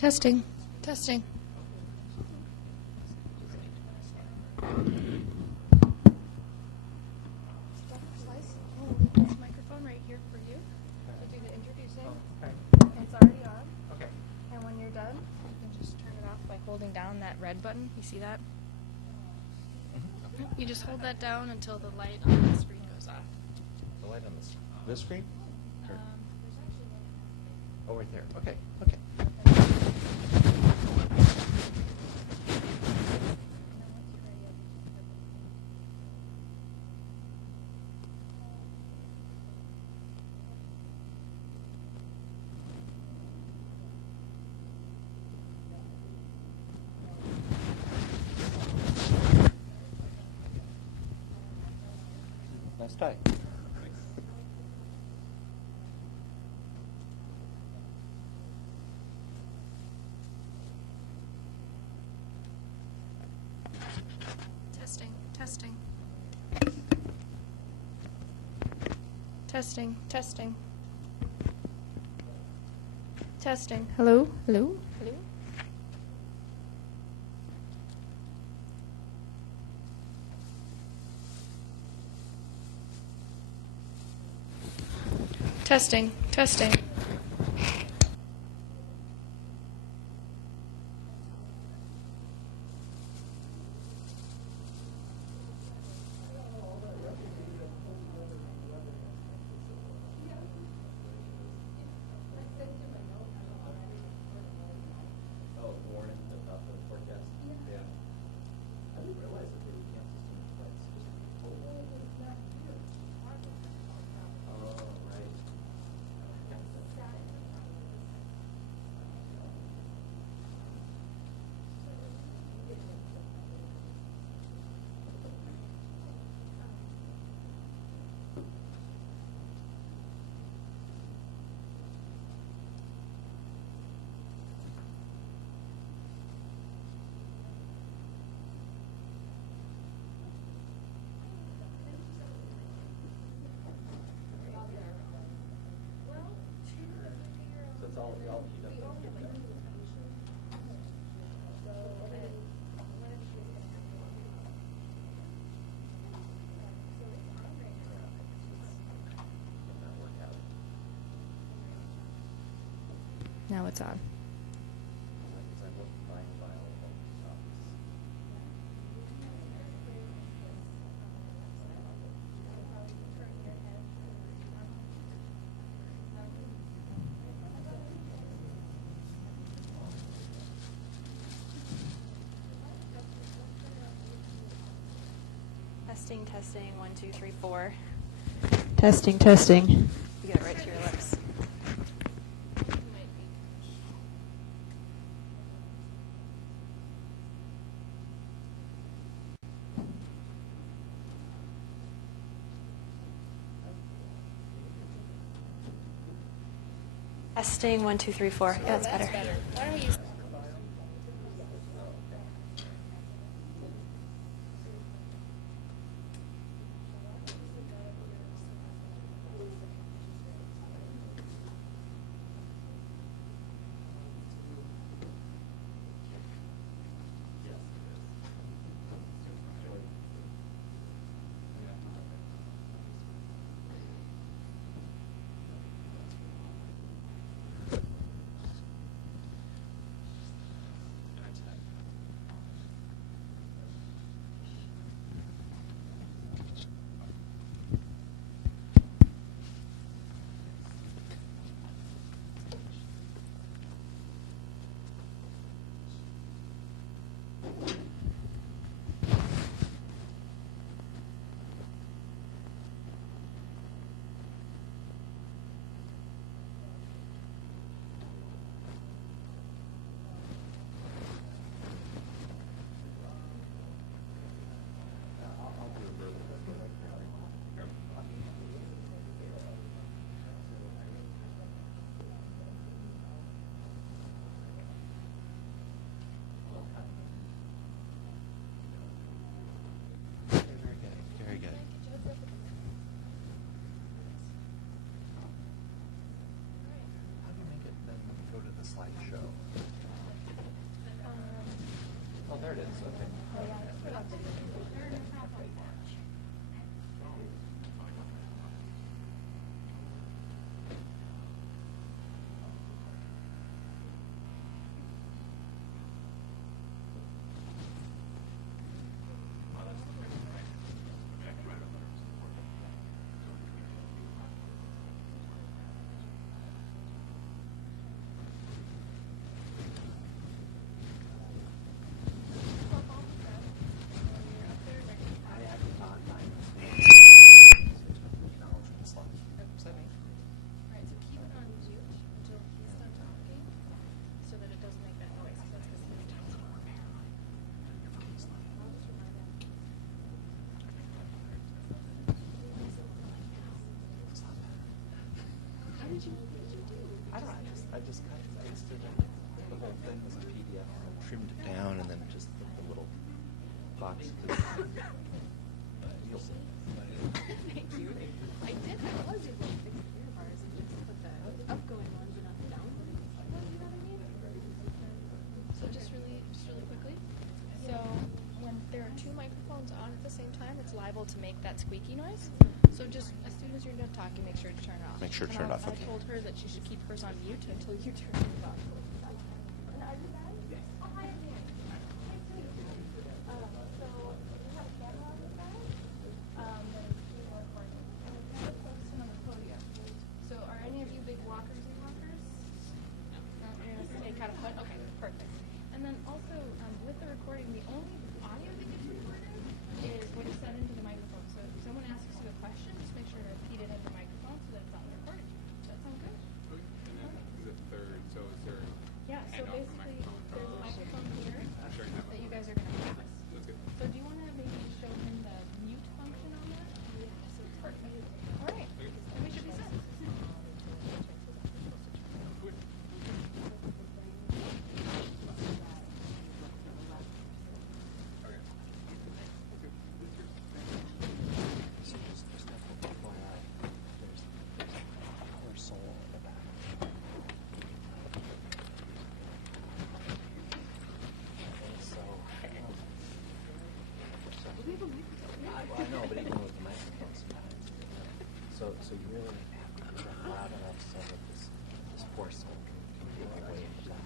Testing. Testing. Microphone right here for you to do the introducing. It's already on. Okay. And when you're done, you can just turn it off by holding down that red button. You see that? You just hold that down until the light on the screen goes off. The light on this screen? Or- There's actually one. Oh, right there. Okay. Okay. Nice tie. Testing. Testing. Testing. Testing. Testing. Hello? Hello? Hello? Testing. Testing. Oh, the warning about the forecast? Yeah. I didn't realize that they would cancel so many flights. Oh, right. So it's all heat up. Now it's on. Because I looked my file of copies. Testing, testing, 1, 2, 3, 4. Testing, testing. You get it right to your lips. Testing, 1, 2, 3, 4. Yeah, that's better. Why don't we use I don't know. I just kind of pasted it. The whole thing was a PDF. Trimmed it down and then just put the little box. You'll see. Thank you. I did. I was able to fix the error bars and just put the upgoing ones and not the downgoing ones. You know what I mean? So just really quickly. So when there are two microphones on at the same time, it's liable to make that squeaky noise. So just as soon as you're done talking, make sure to turn it off. Make sure to And turn it off, I okay. told her that she should keep hers on mute until you turn it off. And are you guys? Yes. Oh, hi, I'm here. Hi, too. So we have a camera on the side that is being recorded. And we have a person on the podium. So are any of you big walkers and walkers? No. Any kind of foot? Okay, perfect. And then also with the recording, the only audio that gets recorded is what is sent into the microphone. So if someone asks you a question, just make sure to repeat it into the microphone so that it's on the recording. Does that sound good? And then the third, so is there Yeah, so hand off the basically there's a microphone here sharing that that you guys are going to pass. That's good. So do you want to maybe show him the mute function on that? Yes. Perfect. All right. Then we should be set. So just that whole FYI, there's our soul in the back. And so, I know, but even with the microphone sometimes. So you really have to put that loud enough so that this poor soul can get away in the back.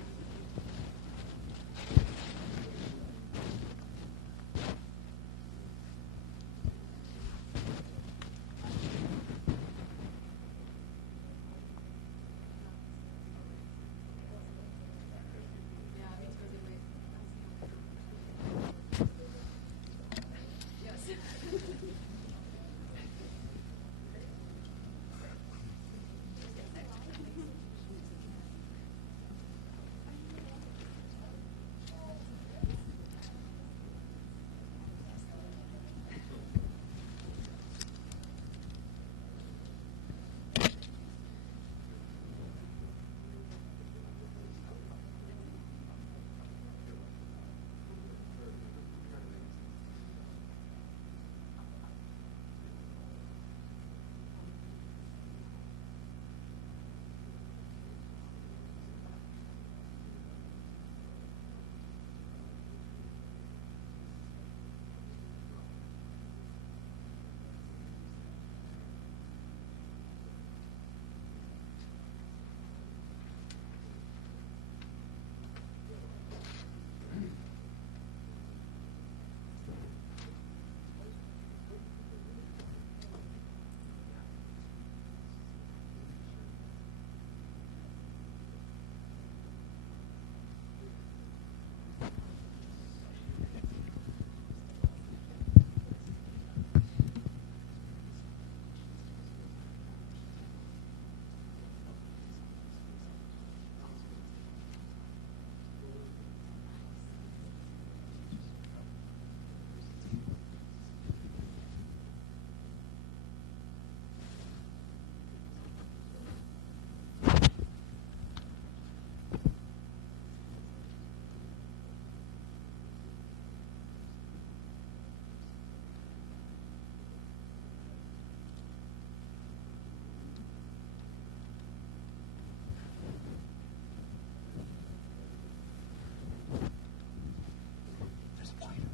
There's a light.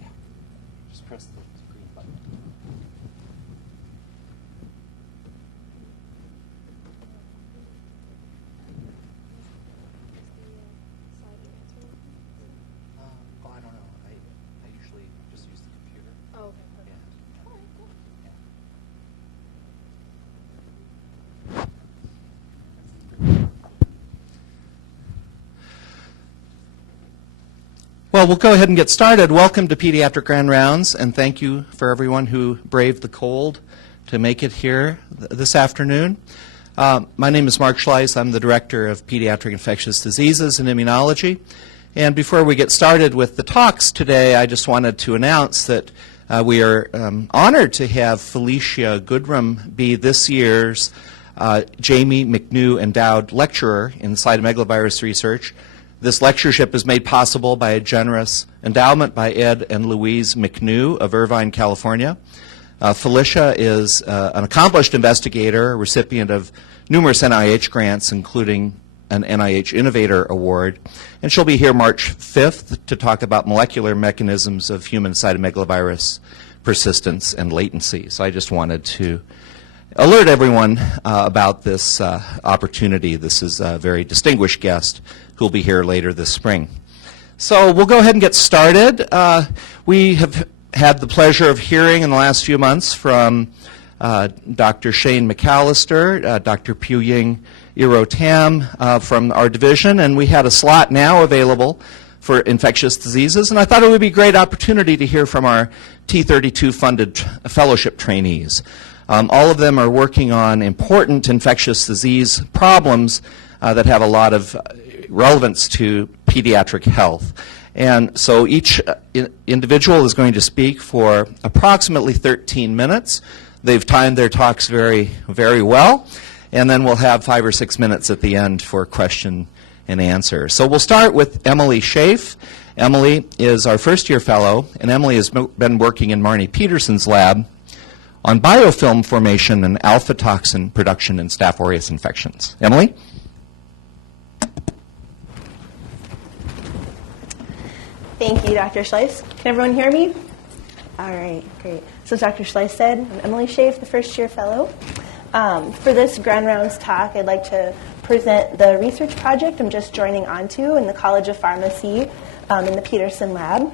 Yeah. Just press the green button. Oh, I don't know. I usually just use the computer. Oh, okay, perfect. Yeah. All right, cool. Well, we'll go ahead and get started. Welcome to Pediatric Grand Rounds, and thank you for everyone who braved the cold to make it here this afternoon. My name is Mark Schleiss. I'm the Director of Pediatric Infectious Diseases and Immunology. And before we get started with the talks today, I just wanted to announce that we are honored to have Felicia Goodrum be this year's Jamie McNew Endowed Lecturer in Cytomegalovirus Research. This lectureship is made possible by a generous endowment by Ed and Louise McNew of Irvine, California. Felicia is an accomplished investigator, a recipient of numerous NIH grants, including an NIH Innovator Award, and she'll be here March 5th to talk about molecular mechanisms of human cytomegalovirus persistence and latency. So I just wanted to alert everyone about this opportunity. This is a very distinguished guest who will be here later this spring. So we'll go ahead and get started. We have had the pleasure of hearing in the last few months from Dr. Shane McAllister, Dr. Puying Iro Tam from our division, and we had a slot now available for infectious diseases, and I thought it would be a great opportunity to hear from our T32 funded fellowship trainees. All of them are working on important infectious disease problems that have a lot of relevance to pediatric health. And so each individual is going to speak for approximately 13 minutes. They've timed their talks very, very well. And then we'll have 5 or 6 minutes at the end for question and answer. So we'll start with Emily Schaaf. Emily is our first-year fellow, and Emily has been working in Marnie Peterson's lab on biofilm formation and alpha toxin production in Staph aureus infections. Emily? Thank you, Dr. Schleiss. Can everyone hear me? All right, great. So as Dr. Schleiss said, I'm Emily Schaaf, the first-year fellow. For this Grand Rounds talk, I'd like to present the research project I'm just joining onto in the College of Pharmacy in the Peterson lab.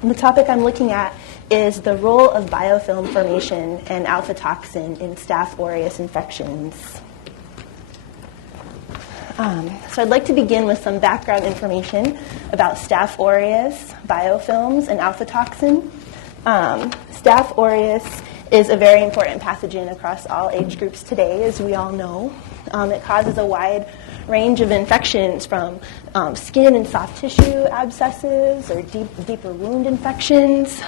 And the topic I'm looking at is the role of biofilm formation and alpha toxin in Staph aureus infections. So I'd like to begin with some background information about Staph aureus, biofilms, and alpha toxin. Staph aureus is a very important pathogen across all age groups today, as we all know. It causes a wide range of infections from skin and soft tissue abscesses or deeper wound infections,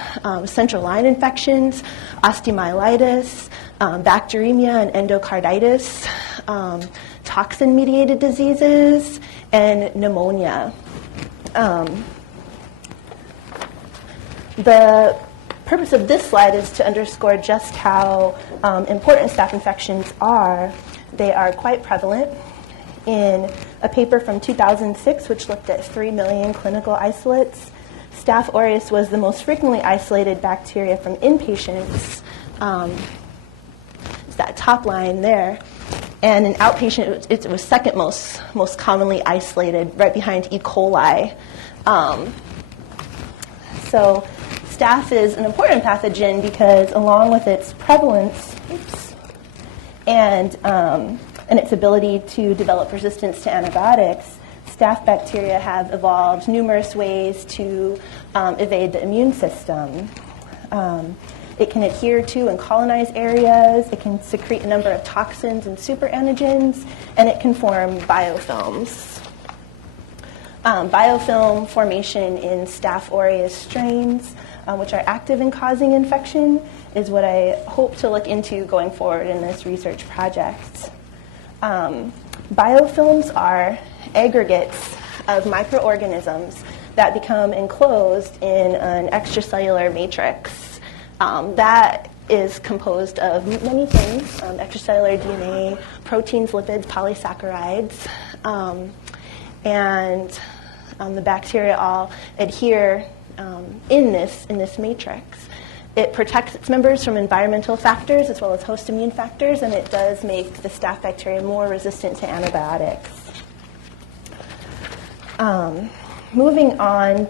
central line infections, osteomyelitis, bacteremia and endocarditis, toxin-mediated diseases, and pneumonia. The purpose of this slide is to underscore just how important staph infections are. They are quite prevalent. In a paper from 2006, which looked at 3 million clinical isolates, Staph aureus was the most frequently isolated bacteria from inpatients. It's that top line there. And in outpatient, it was second most commonly isolated, right behind E. coli. So Staph is an important pathogen because along with its prevalence, and its ability to develop resistance to antibiotics, Staph bacteria have evolved numerous ways to evade the immune system. It can adhere to and colonize areas, it can secrete a number of toxins and superantigens, and it can form biofilms. Biofilm formation in Staph aureus strains, which are active in causing infection, is what I hope to look into going forward in this research project. Biofilms are aggregates of microorganisms that become enclosed in an extracellular matrix. That is composed of many things, extracellular DNA, proteins, lipids, polysaccharides, and the bacteria all adhere in this matrix. It protects its members from environmental factors as well as host immune factors, and it does make the staph bacteria more resistant to antibiotics. Moving on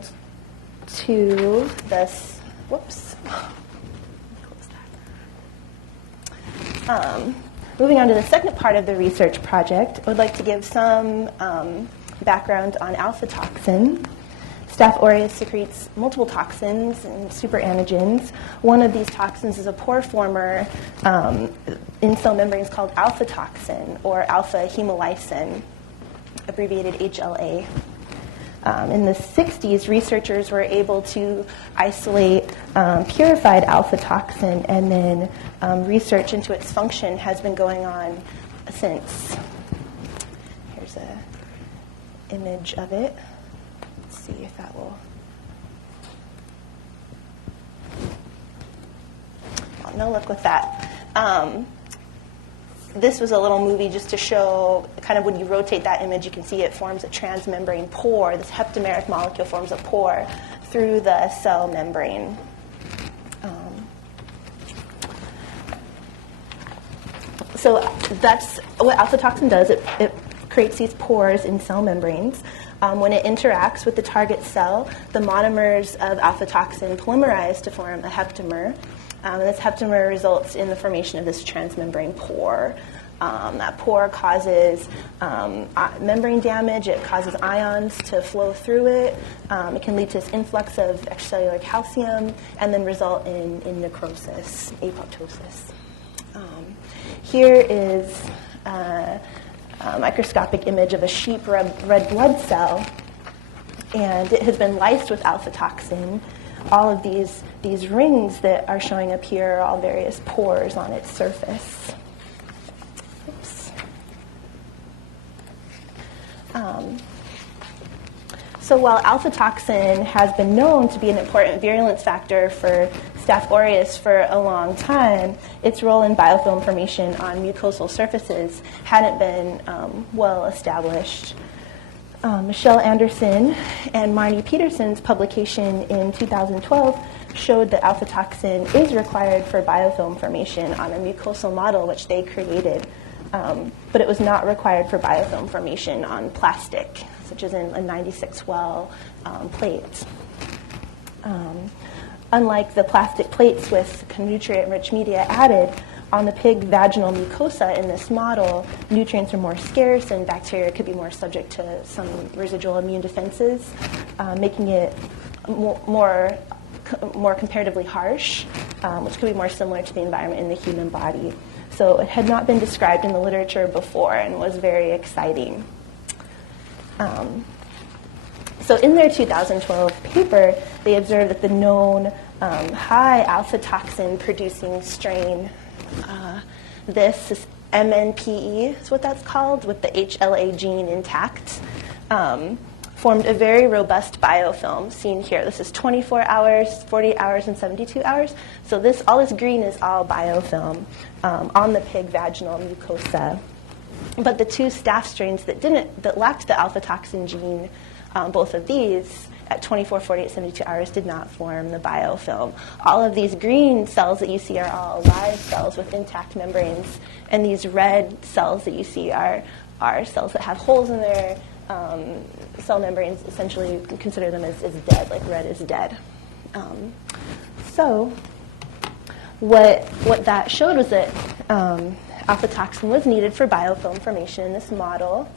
to this, moving on to the second part of the research project, I would like to give some background on alpha toxin. Staph aureus secretes multiple toxins and superantigens. One of these toxins is a pore former in cell membranes called alpha toxin or alpha hemolysin, abbreviated HLA. In the 60s, researchers were able to isolate purified alpha toxin, and then research into its function has been going on since. Here's a image of it. Let's see if that will. Well, no luck with that. This was a little movie just to show kind of when you rotate that image, you can see it forms a transmembrane pore. This heptameric molecule forms a pore through the cell membrane. So that's what alpha toxin does. It creates these pores in cell membranes. When it interacts with the target cell, the monomers of alpha toxin polymerize to form a heptamer. And this heptamer results in the formation of this transmembrane pore. That pore causes membrane damage. It causes ions to flow through it. It can lead to this influx of extracellular calcium and then result in necrosis, apoptosis. Here is a microscopic image of a sheep red blood cell, and it has been lysed with alpha toxin. All of these rings that are showing up here are all various pores on its surface. Oops. So while alpha toxin has been known to be an important virulence factor for Staph aureus for a long time, its role in biofilm formation on mucosal surfaces hadn't been well established. Michelle Anderson and Marnie Peterson's publication in 2012 showed that alpha toxin is required for biofilm formation on a mucosal model which they created, but it was not required for biofilm formation on plastic, such as in a 96 well plate. Unlike the plastic plates with nutrient-rich media added, on the pig vaginal mucosa in this model, nutrients are more scarce and bacteria could be more subject to some residual immune defenses, making it more comparatively harsh, which could be more similar to the environment in the human body. So it had not been described in the literature before and was very exciting. So in their 2012 paper, they observed that the known high alpha toxin producing strain, this is MNPE is what that's called, with the HLA gene intact, formed a very robust biofilm seen here. This is 24 hours, 48 hours, and 72 hours. So all this green is all biofilm on the pig vaginal mucosa. But the two Staph strains that lacked the alpha toxin gene, both of these, at 24, 48, 72 hours did not form the biofilm. All of these green cells that you see are all live cells with intact membranes, and these red cells that you see are cells that have holes in their cell membranes. Essentially, you can consider them as dead, like red is dead. So what that showed was that alpha toxin was needed for biofilm formation in this model.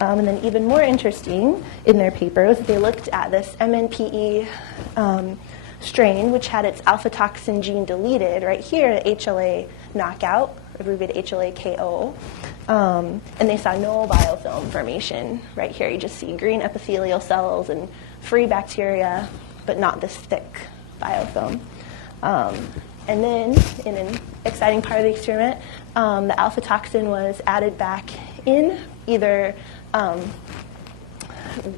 And then even more interesting in their paper was that they looked at this MNPE strain, which had its alpha toxin gene deleted right here, HLA knockout, abbreviated HLA-KO, and they saw no biofilm formation right here. You just see green epithelial cells and free bacteria, but not this thick biofilm. And then, in an exciting part of the experiment, the alpha toxin was added back in either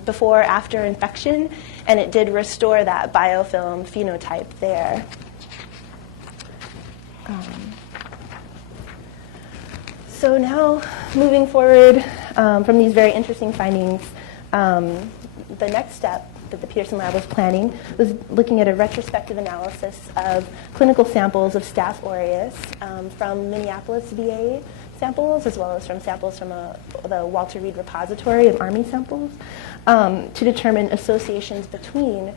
before or after infection, and it did restore that biofilm phenotype there. So now, moving forward from these very interesting findings, the next step that the Peterson lab was planning was looking at a retrospective analysis of clinical samples of Staph aureus from Minneapolis VA samples, as well as from samples from the Walter Reed repository of Army samples, to determine associations between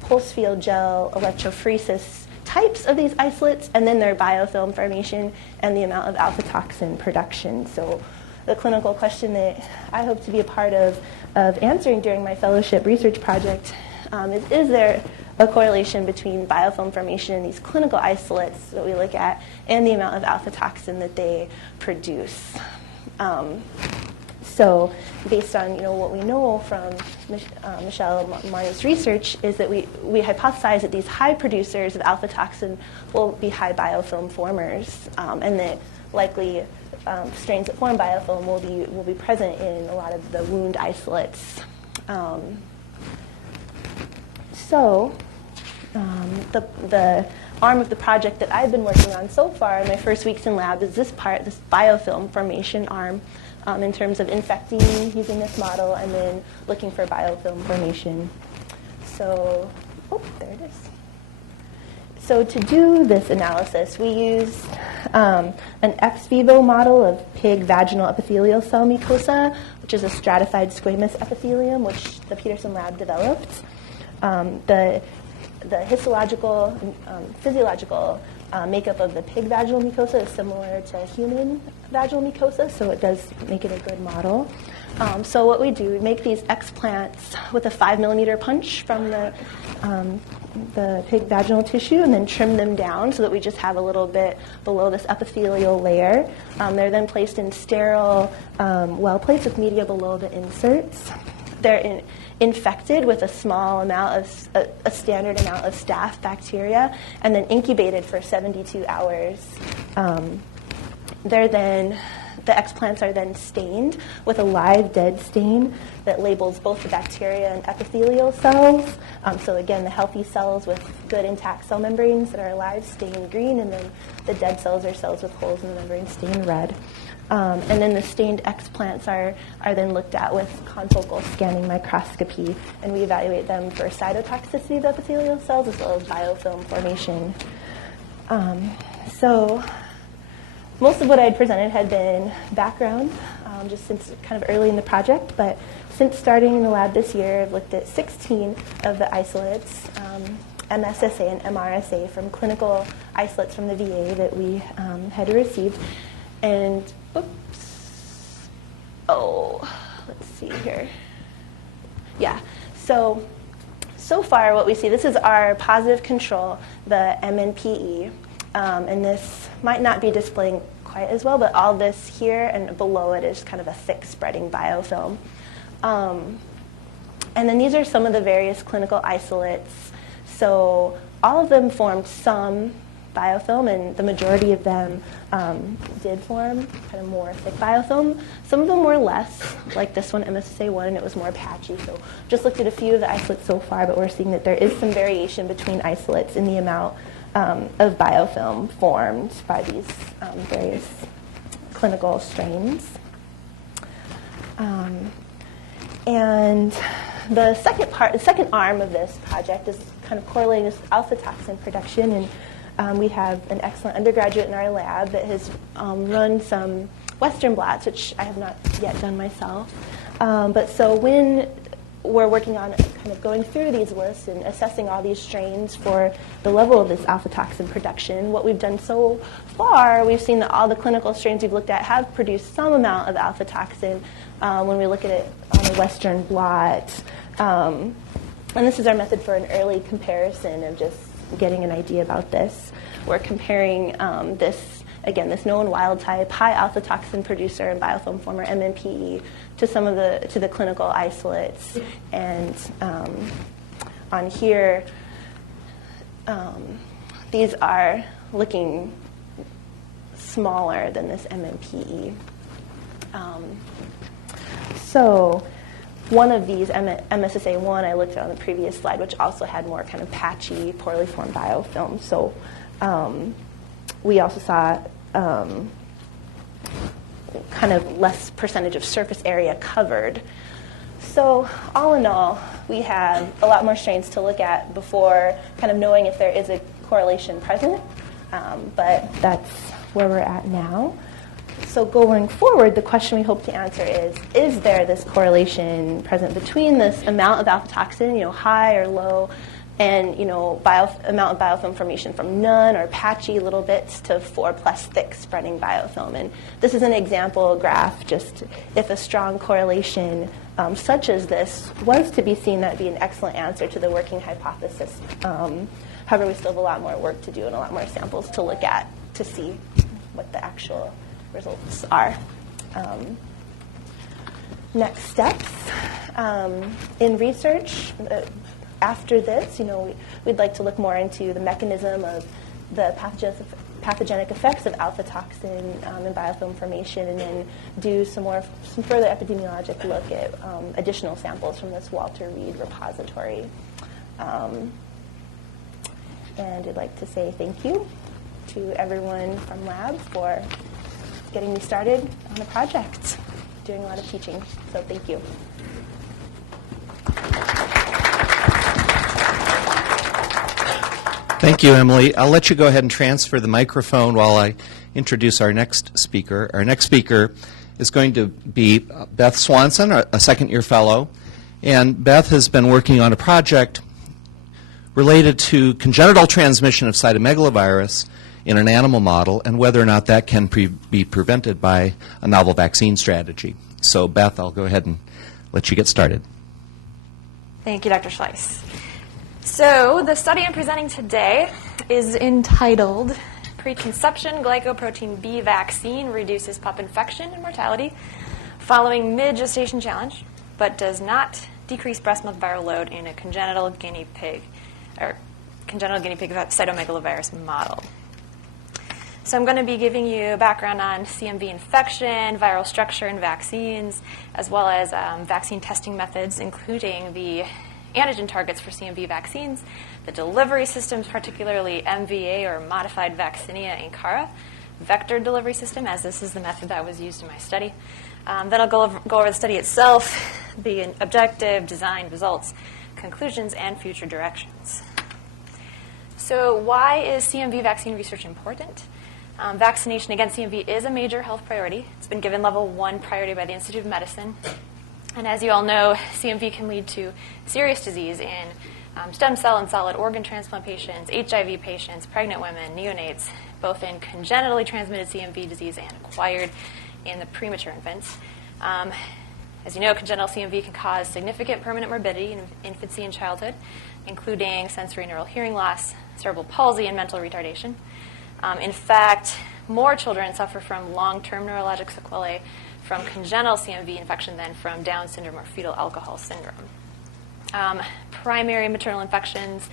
pulse field gel electrophoresis types of these isolates and then their biofilm formation and the amount of alpha toxin production. So the clinical question that I hope to be a part of answering during my fellowship research project is there a correlation between biofilm formation in these clinical isolates that we look at and the amount of alpha toxin that they produce. So based on what we know from Michelle Marnie's research is that we hypothesize that these high producers of alpha toxin will be high biofilm formers, and that likely strains that form biofilm will be present in a lot of the wound isolates. The arm of the project that I've been working on so far in my first weeks in lab is this biofilm formation arm, in terms of infecting using this model and then looking for biofilm formation. So, there it is. So to do this analysis, we used an ex vivo model of pig vaginal epithelial cell mucosa, which is a stratified squamous epithelium, which the Peterson lab developed. The histological, physiological makeup of the pig vaginal mucosa is similar to human vaginal mucosa, so it does make it a good model. So what we do, we make these explants with a 5 millimeter punch from the pig vaginal tissue and then trim them down so that we just have a little bit below this epithelial layer. They're then placed in sterile well plates with media below the inserts. They're infected with a small amount of, a standard amount of Staph bacteria, and then incubated for 72 hours. The explants are then stained with a live dead stain that labels both the bacteria and epithelial cells. So again, the healthy cells with good intact cell membranes that are alive stained green, and then the dead cells are cells with holes in the membrane stained red. And then the stained explants are then looked at with confocal scanning microscopy, and we evaluate them for cytotoxicity of epithelial cells as well as biofilm formation. So most of what I had presented had been background, just since kind of early in the project, but since starting in the lab this year, I've looked at 16 of the isolates, MSSA and MRSA, from clinical isolates from the VA that we had received. And, let's see here. Yeah, so far what we see, this is our positive control, the MNPE, and this might not be displaying quite as well, but all this here and below it is kind of a thick spreading biofilm. And then these are some of the various clinical isolates. So all of them formed some biofilm, and the majority of them did form kind of more thick biofilm. Some of them were less, like this one, MSSA1, and it was more patchy. So just looked at a few of the isolates so far, but we're seeing that there is some variation between isolates in the amount of biofilm formed by these various clinical strains. And the second arm of this project is kind of correlating with alpha toxin production, and we have an excellent undergraduate in our lab that has run some Western blots, which I have not yet done myself. But so when we're working on kind of going through these lists and assessing all these strains for the level of this alpha toxin production, what we've done so far, we've seen that all the clinical strains we've looked at have produced some amount of alpha toxin when we look at it on a Western blot. And this is our method for an early comparison of just getting an idea about this. We're comparing this known wild type high alpha toxin producer and biofilm former MMPE to the clinical isolates, and on here these are looking smaller than this MMPE. So one of these, MSSA1, I looked at on the previous slide, which also had more kind of patchy, poorly formed biofilm. So we also saw kind of less percentage of surface area covered. So all in all, we have a lot more strains to look at before kind of knowing if there is a correlation present, but that's where we're at now. So going forward, the question we hope to answer is there this correlation present between this amount of alpha toxin, high or low, and amount of biofilm formation from none or patchy little bits to 4+ thick spreading biofilm. And this is an example graph, just if a strong correlation such as this was to be seen, that would be an excellent answer to the working hypothesis. However, we still have a lot more work to do and a lot more samples to look at to see what the actual results are. Next steps in research. After this, we'd like to look more into the mechanism of the pathogenic effects of alpha toxin and biofilm formation, and then do some further epidemiologic look at additional samples from this Walter Reed repository. And I'd like to say thank you to everyone from lab for getting me started on the project, doing a lot of teaching. So thank you. Thank you, Emily. I'll let you go ahead and transfer the microphone while I introduce our next speaker. Our next speaker is going to be Beth Swanson, a second-year fellow. And Beth has been working on a project related to congenital transmission of cytomegalovirus in an animal model and whether or not that can be prevented by a novel vaccine strategy. So, Beth, I'll go ahead and let you get started. Thank you, Dr. Schleiss. So the study I'm presenting today is entitled Preconception Glycoprotein B Vaccine Reduces Pup Infection and Mortality Following Mid-Gestation Challenge, but does not decrease breast milk viral load in a congenital guinea pig cytomegalovirus model. So I'm going to be giving you a background on CMV infection, viral structure in vaccines, as well as vaccine testing methods, including the antigen targets for CMV vaccines, the delivery systems, particularly MVA or modified vaccinia Ankara, vector delivery system, as this is the method that was used in my study. Then I'll go over the study itself, the objective, design, results, conclusions, and future directions. So why is CMV vaccine research important? Vaccination against CMV is a major health priority. It's been given level 1 priority by the Institute of Medicine. And as you all know, CMV can lead to serious disease in stem cell and solid organ transplant patients, HIV patients, pregnant women, neonates, both in congenitally transmitted CMV disease and acquired in the premature infants. As you know, congenital CMV can cause significant permanent morbidity in infancy and childhood, including sensory neural hearing loss, cerebral palsy, and mental retardation. In fact, more children suffer from long-term neurologic sequelae from congenital CMV infection than from Down syndrome or fetal alcohol syndrome. Primary maternal infections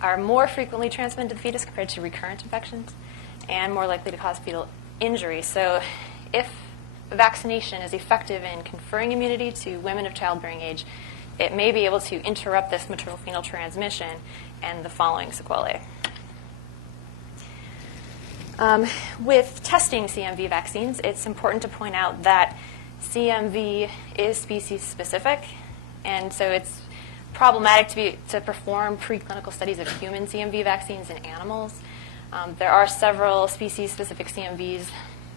are more frequently transmitted to the fetus compared to recurrent infections and more likely to cause fetal injury. So if vaccination is effective in conferring immunity to women of childbearing age, it may be able to interrupt this maternal-fetal transmission and the following sequelae. With testing CMV vaccines, it's important to point out that CMV is species-specific, and so it's problematic to perform preclinical studies of human CMV vaccines in animals. There are several species-specific CMVs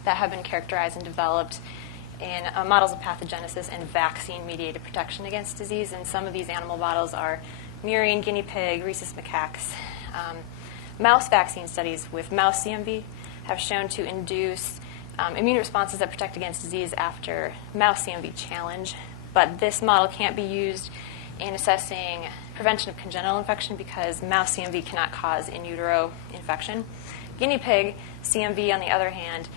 that have been characterized and developed in models of pathogenesis and vaccine-mediated protection against disease, and some of these animal models are murine, guinea pig, rhesus macaques. Mouse vaccine studies with mouse CMV have shown to induce immune responses that protect against disease after mouse CMV challenge, but this model can't be used in assessing prevention of congenital infection because mouse CMV cannot cause in utero infection. Guinea pig CMV, on the other hand,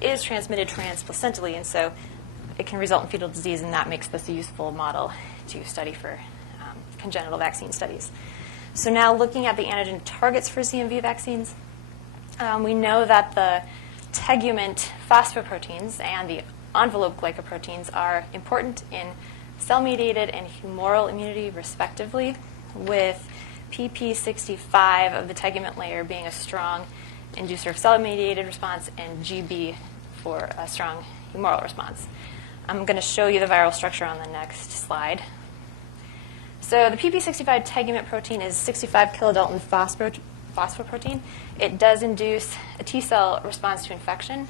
is transmitted transplacentally, and so it can result in fetal disease, and that makes this a useful model to study for congenital vaccine studies. So now looking at the antigen targets for CMV vaccines, we know that the tegument phosphoproteins and the envelope glycoproteins are important in cell-mediated and humoral immunity, respectively, with PP65 of the tegument layer being a strong inducer of cell-mediated response and GB for a strong humoral response. I'm going to show you the viral structure on the next slide. So the PP65 tegument protein is 65 kilodalton phosphoprotein. It does induce a T-cell response to infection.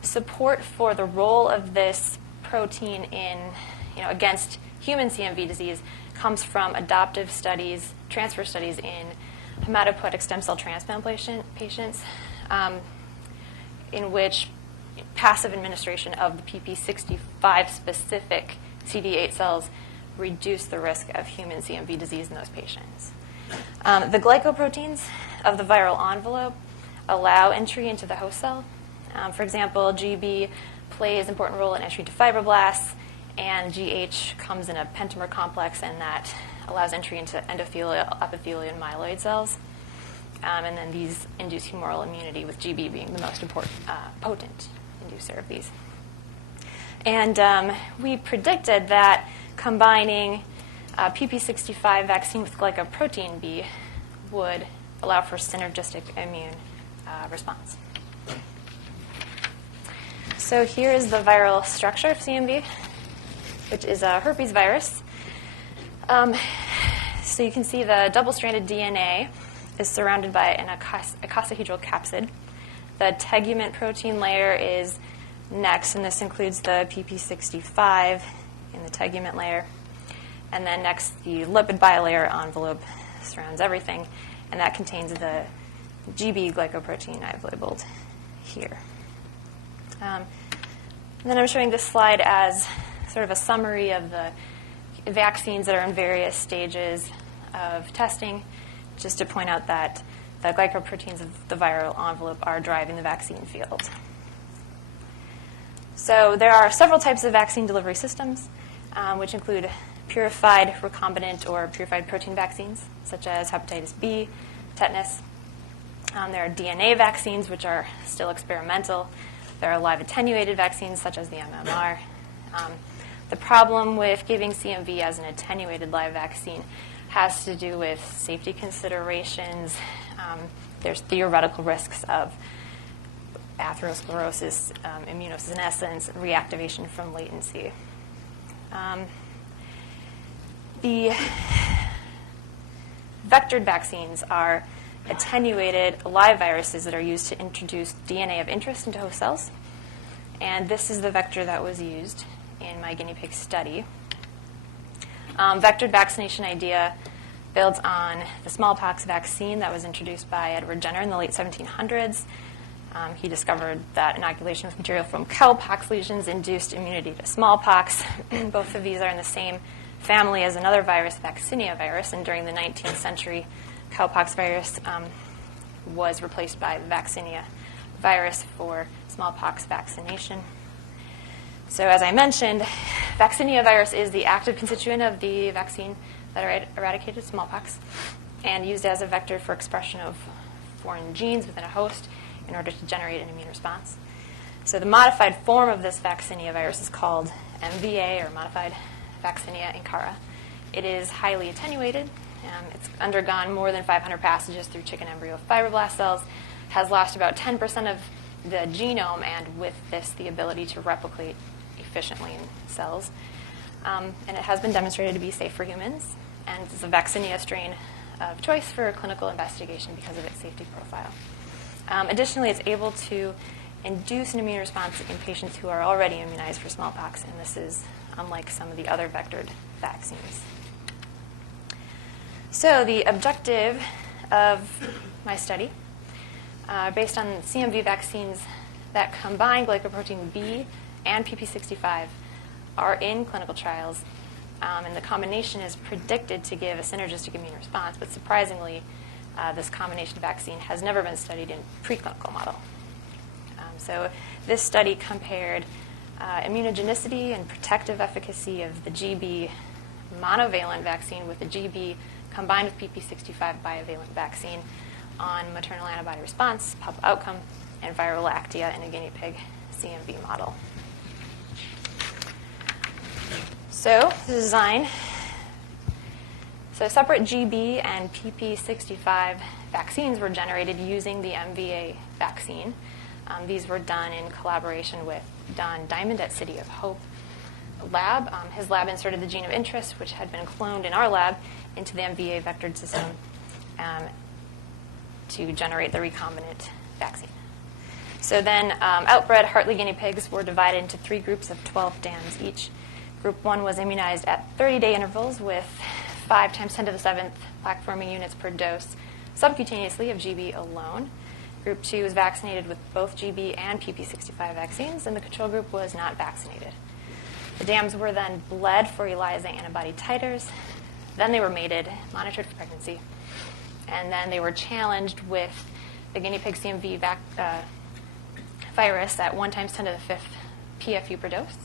Support for the role of this protein against human CMV disease comes from adoptive studies, transfer studies in hematopoietic stem cell transplantation patients, in which passive administration of the PP65 specific CD8 cells reduce the risk of human CMV disease in those patients. The glycoproteins of the viral envelope allow entry into the host cell. For example, GB plays an important role in entry to fibroblasts, and GH comes in a pentamer complex, and that allows entry into endothelial, epithelial, and myeloid cells. And then these induce humoral immunity, with GB being the most important, potent inducer of these. And we predicted that combining PP65 vaccine with glycoprotein B would allow for synergistic immune response. So here is the viral structure of CMV, which is a herpes virus. So you can see the double-stranded DNA is surrounded by an icosahedral capsid. The tegument protein layer is next, and this includes the PP65 in the tegument layer. And then next, the lipid bilayer envelope surrounds everything, and that contains the GB glycoprotein I've labeled here. And then I'm showing this slide as sort of a summary of the vaccines that are in various stages of testing, just to point out that the glycoproteins of the viral envelope are driving the vaccine field. So there are several types of vaccine delivery systems, which include purified recombinant or purified protein vaccines, such as hepatitis B, tetanus. There are DNA vaccines, which are still experimental. There are live attenuated vaccines, such as the MMR. The problem with giving CMV as an attenuated live vaccine has to do with safety considerations. There's theoretical risks of atherosclerosis, immunosenescence, reactivation from latency. The vectored vaccines are attenuated live viruses that are used to introduce DNA of interest into host cells. And this is the vector that was used in my guinea pig study. Vectored vaccination idea builds on the smallpox vaccine that was introduced by Edward Jenner in the late 1700s. He discovered that inoculation with material from cowpox lesions induced immunity to smallpox. Both of these are in the same family as another virus, vaccinia virus, and during the 19th century, cowpox virus was replaced by the vaccinia virus for smallpox vaccination. So as I mentioned, vaccinia virus is the active constituent of the vaccine that eradicated smallpox and used as a vector for expression of foreign genes within a host in order to generate an immune response. So the modified form of this vaccinia virus is called MVA, or modified vaccinia incara. It is highly attenuated. It's undergone more than 500 passages through chicken embryo fibroblast cells, has lost about 10% of the genome, and with this, the ability to replicate efficiently in cells. And it has been demonstrated to be safe for humans, and it's a vaccinia strain of choice for clinical investigation because of its safety profile. Additionally, it's able to induce an immune response in patients who are already immunized for smallpox, and this is unlike some of the other vectored vaccines. So the objective of my study, based on CMV vaccines that combine glycoprotein B and PP65, are in clinical trials, and the combination is predicted to give a synergistic immune response, but surprisingly, this combination vaccine has never been studied in preclinical model. So this study compared immunogenicity and protective efficacy of the GB monovalent vaccine with the GB combined with PP65 bivalent vaccine on maternal antibody response, pup outcome, and viral actia in a guinea pig CMV model. So the design. So separate GB and PP65 vaccines were generated using the MVA vaccine. These were done in collaboration with Don Diamond at City of Hope lab. His lab inserted the gene of interest, which had been cloned in our lab, into the MVA vectored system to generate the recombinant vaccine. So then outbred Hartley guinea pigs were divided into 3 groups of 12 dams each. Group 1 was immunized at 30-day intervals with 5 times 10 to the 7th plaque-forming units per dose subcutaneously of GB alone. Group 2 was vaccinated with both GB and PP65 vaccines, and the control group was not vaccinated. The dams were then bled for ELISA antibody titers. Then they were mated, monitored for pregnancy, and then they were challenged with the guinea pig CMV virus at 1 times 10 to the 5th PFU per dose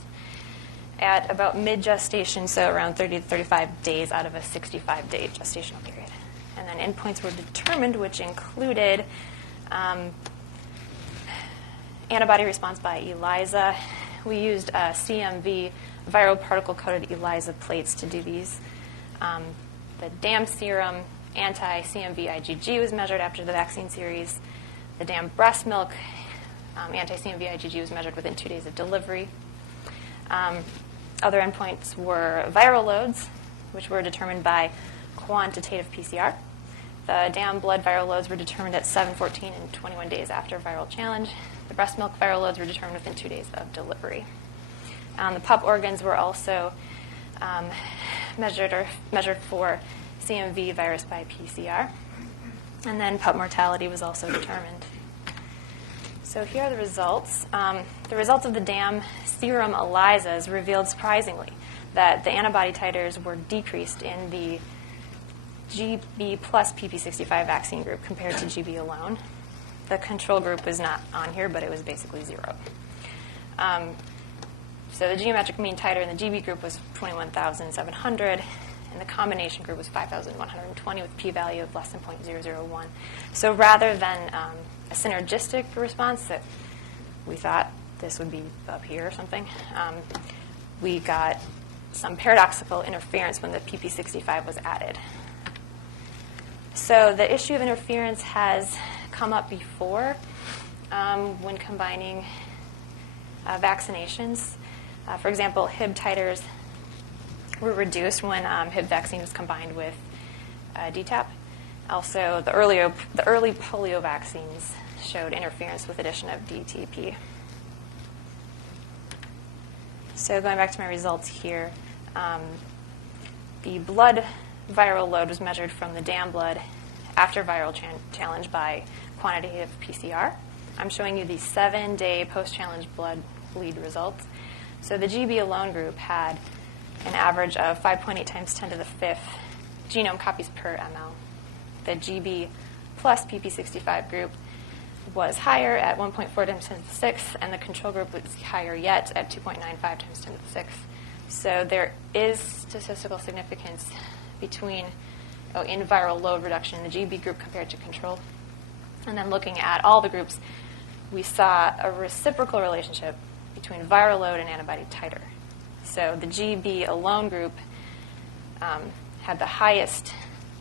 at about mid-gestation, so around 30 to 35 days out of a 65-day gestational period. And then endpoints were determined, which included antibody response by ELISA. We used CMV viral particle-coated ELISA plates to do these. The DAM serum anti-CMV IgG was measured after the vaccine series. The DAM breast milk anti-CMV IgG was measured within 2 days of delivery. Other endpoints were viral loads, which were determined by quantitative PCR. The DAM blood viral loads were determined at 7, 14, and 21 days after viral challenge. The breast milk viral loads were determined within 2 days of delivery. The pup organs were also measured for CMV virus by PCR. And then pup mortality was also determined. So here are the results. The results of the DAM serum ELISAs revealed surprisingly that the antibody titers were decreased in the GB plus PP65 vaccine group compared to GB alone. The control group was not on here, but it was basically 0. So the geometric mean titer in the GB group was 21,700, and the combination group was 5,120 with a p-value of less than 0.001. So rather than a synergistic response that we thought this would be up here or something, we got some paradoxical interference when the PP65 was added. So the issue of interference has come up before when combining vaccinations. For example, Hib titers were reduced when Hib vaccine was combined with DTaP. Also, the early polio vaccines showed interference with addition of DTP. So going back to my results here, the blood viral load was measured from the DAM blood after viral challenge by quantitative PCR. I'm showing you the 7-day post-challenge blood bleed results. So the GB alone group had an average of 5.8 times 10 to the 5th genome copies per ml. The GB plus PP65 group was higher at 1.4 times 10 to the 6th, and the control group was higher yet at 2.95 times 10 to the 6th. So there is statistical significance between in viral load reduction in the GB group compared to control. And then looking at all the groups, we saw a reciprocal relationship between viral load and antibody titer. So the GB alone group had the highest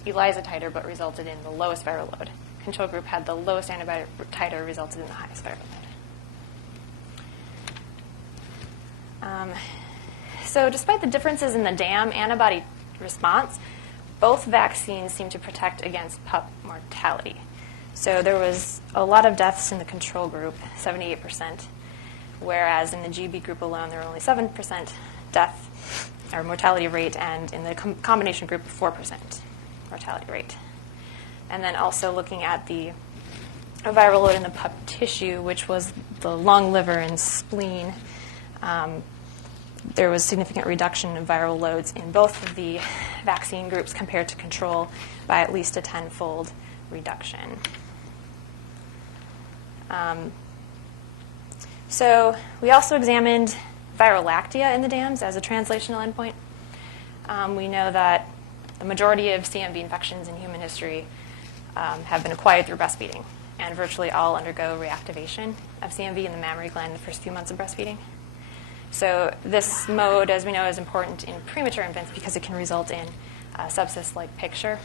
ELISA titer but resulted in the lowest viral load. Control group had the lowest antibody titer, resulted in the highest viral load. So despite the differences in the DAM antibody response, both vaccines seem to protect against pup mortality. So there was a lot of deaths in the control group, 78%, whereas in the GB group alone, there were only 7% death or mortality rate, and in the combination group, 4% mortality rate. And then also looking at the viral load in the pup tissue, which was the lung, liver, and spleen, there was significant reduction in viral loads in both of the vaccine groups compared to control by at least a 10-fold reduction. So we also examined virolactia in the DAMs as a translational endpoint. We know that the majority of CMV infections in human history have been acquired through breastfeeding, and virtually all undergo reactivation of CMV in the mammary gland in the first few months of breastfeeding. So this mode, as we know, is important in premature infants because it can result in a sepsis-like picture.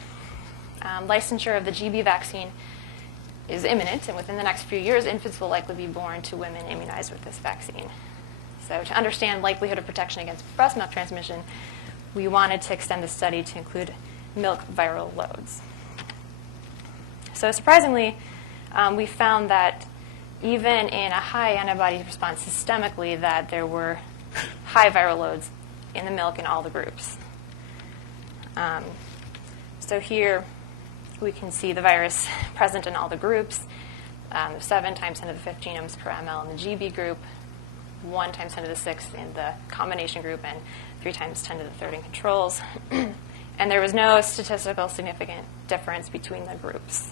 Licensure of the GB vaccine is imminent, and within the next few years, infants will likely be born to women immunized with this vaccine. So to understand likelihood of protection against breast milk transmission, we wanted to extend the study to include milk viral loads. So surprisingly, we found that even in a high antibody response systemically, that there were high viral loads in the milk in all the groups. So here we can see the virus present in all the groups, 7 times 10 to the 5th genomes per ml in the GB group, 1 times 10 to the 6th in the combination group, and 3 times 10 to the 3rd in controls. And there was no statistical significant difference between the groups.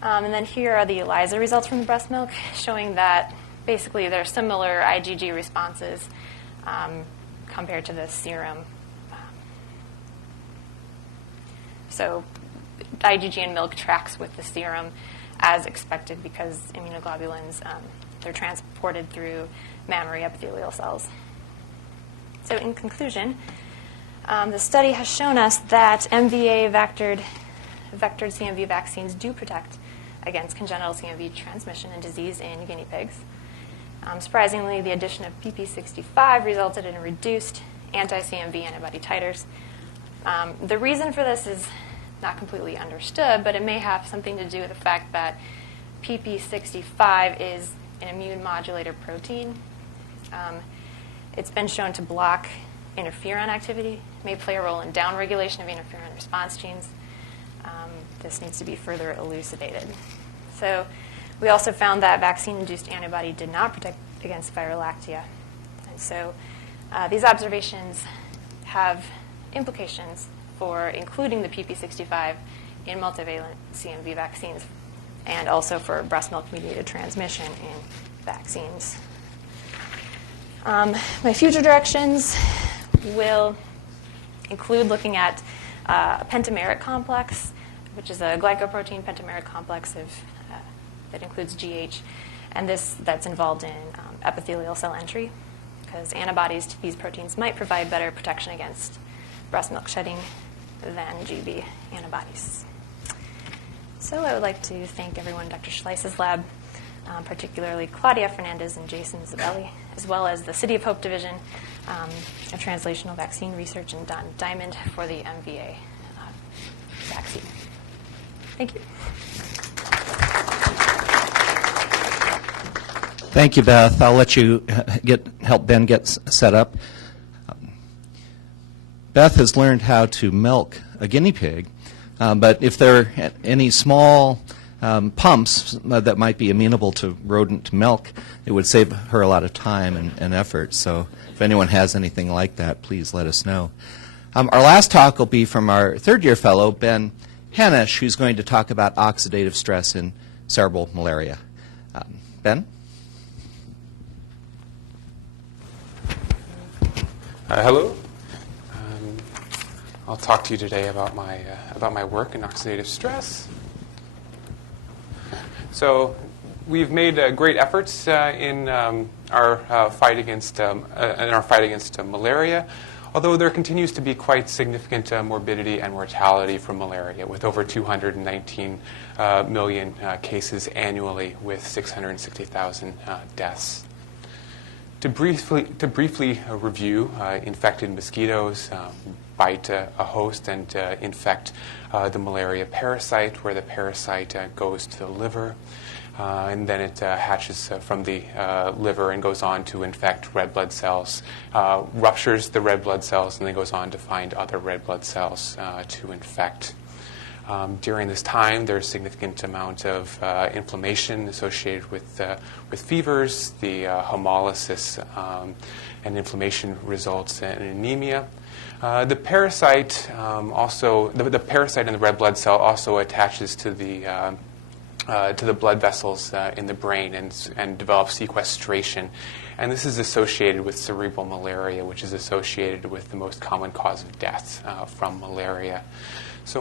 And then here are the ELISA results from the breast milk, showing that basically there are similar IgG responses compared to the serum. So IgG in milk tracks with the serum as expected because immunoglobulins, they're transported through mammary epithelial cells. So in conclusion, the study has shown us that MVA-vectored CMV vaccines do protect against congenital CMV transmission and disease in guinea pigs. Surprisingly, the addition of PP65 resulted in reduced anti-CMV antibody titers. The reason for this is not completely understood, but it may have something to do with the fact that PP65 is an immune modulator protein. It's been shown to block interferon activity, may play a role in downregulation of interferon response genes. This needs to be further elucidated. So we also found that vaccine-induced antibody did not protect against virolactia. And so these observations have implications for including the PP65 in multivalent CMV vaccines and also for breast milk-mediated transmission in vaccines. My future directions will include looking at a pentameric complex, which is a glycoprotein pentameric complex that includes GH, and that's involved in epithelial cell entry, because antibodies to these proteins might provide better protection against breast milk shedding than GB antibodies. So I would like to thank everyone in Dr. Schleiss's lab, particularly Claudia Fernandez and Jason Zabelli, as well as the City of Hope Division of Translational Vaccine Research and Don Diamond for the MVA vaccine. Thank you. Thank you, Beth. I'll let you help Ben get set up. Beth has learned how to milk a guinea pig, but if there are any small pumps that might be amenable to rodent milk, it would save her a lot of time and effort. So if anyone has anything like that, please let us know. Our last talk will be from our third-year fellow, Ben Hanisch, who's going to talk about oxidative stress in cerebral malaria. Ben? Hello. I'll talk to you today about my work in oxidative stress. So we've made great efforts in our fight against malaria, although there continues to be quite significant morbidity and mortality from malaria, with over 219 million cases annually, with 660,000 deaths. To briefly review, infected mosquitoes bite a host and infect the malaria parasite, where the parasite goes to the liver, and then it hatches from the liver and goes on to infect red blood cells, ruptures the red blood cells, and then goes on to find other red blood cells to infect. During this time, there's a significant amount of inflammation associated with fevers. The hemolysis and inflammation results in anemia. The parasite the parasite in the red blood cell also attaches to the blood vessels in the brain and develops sequestration. And this is associated with cerebral malaria, which is associated with the most common cause of death from malaria. So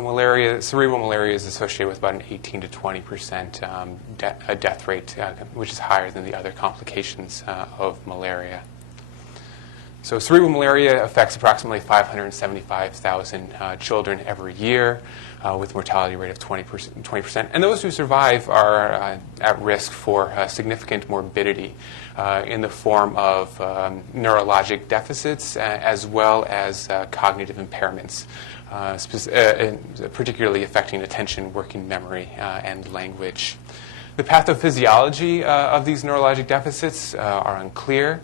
cerebral malaria is associated with about an 18 to 20% death rate, which is higher than the other complications of malaria. So cerebral malaria affects approximately 575,000 children every year, with a mortality rate of 20%. And those who survive are at risk for significant morbidity in the form of neurologic deficits as well as cognitive impairments, particularly affecting attention, working memory, and language. The pathophysiology of these neurologic deficits are unclear.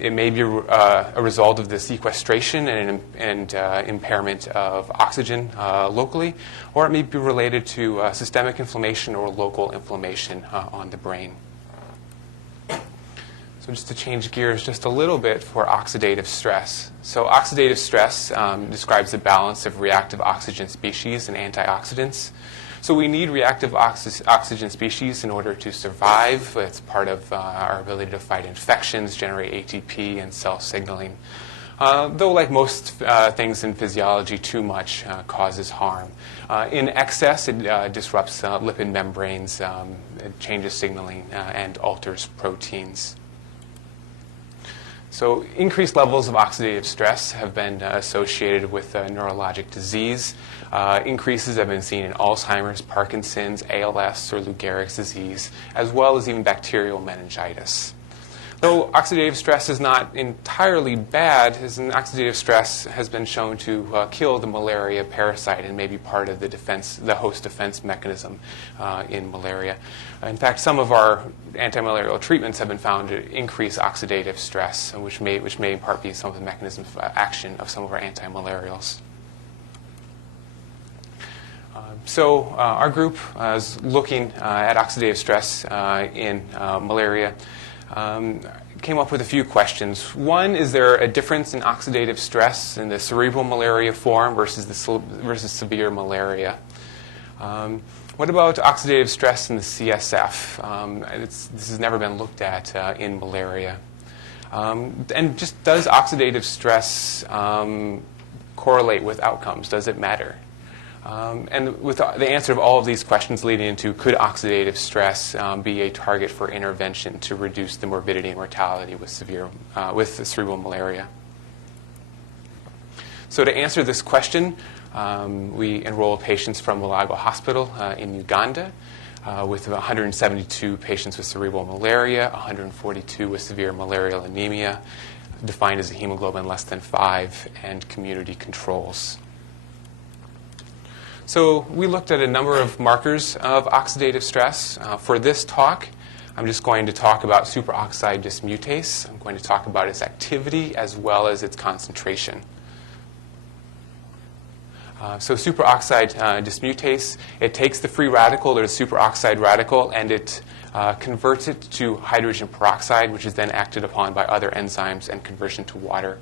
It may be a result of the sequestration and impairment of oxygen locally, or it may be related to systemic inflammation or local inflammation on the brain. So just to change gears just a little bit for oxidative stress. So oxidative stress describes the balance of reactive oxygen species and antioxidants. So we need reactive oxygen species in order to survive. It's part of our ability to fight infections, generate ATP, and cell signaling. though like most things in physiology, too much causes harm. In excess, it disrupts lipid membranes, it changes signaling, and alters proteins. So increased levels of oxidative stress have been associated with neurologic disease. Increases have been seen in Alzheimer's, Parkinson's, ALS, or Lou Gehrig's disease, as well as even bacterial meningitis. Though oxidative stress is not entirely bad, as an oxidative stress has been shown to kill the malaria parasite and may be part of the host defense mechanism in malaria. In fact, some of our antimalarial treatments have been found to increase oxidative stress, which may in part be some of the mechanisms of action of some of our antimalarials. So our group is looking at oxidative stress in malaria. Came up with a few questions. One, is there a difference in oxidative stress in the cerebral malaria form versus severe malaria? What about oxidative stress in the CSF? This has never been looked at in malaria. And just does oxidative stress correlate with outcomes? Does it matter? And with the answer of all of these questions leading into, could oxidative stress be a target for intervention to reduce the morbidity and mortality with cerebral malaria? So to answer this question, we enrolled patients from Mulago Hospital in Uganda with 172 patients with cerebral malaria, 142 with severe malarial anemia, defined as a hemoglobin less than 5, and community controls. So we looked at a number of markers of oxidative stress. For this talk, I'm just going to talk about superoxide dismutase. I'm going to talk about its activity as well as its concentration. So superoxide dismutase, it takes the free radical or the superoxide radical and it converts it to hydrogen peroxide, which is then acted upon by other enzymes and conversion to water.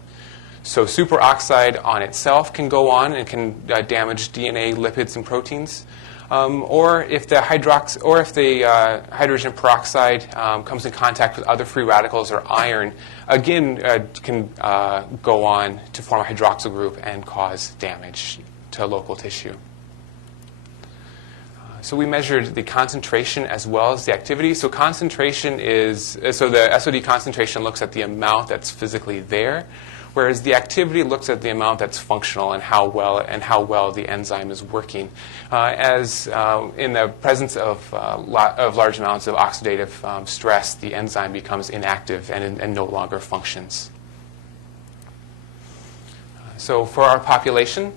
So superoxide on itself can go on and can damage DNA, lipids, and proteins. Or if the hydrogen peroxide comes in contact with other free radicals or iron, again can go on to form a hydroxyl group and cause damage to local tissue. So we measured the concentration as well as the activity. So concentration the SOD concentration looks at the amount that's physically there, whereas the activity looks at the amount that's functional and how well the enzyme is working. As in the presence of large amounts of oxidative stress, the enzyme becomes inactive and no longer functions. So for our population,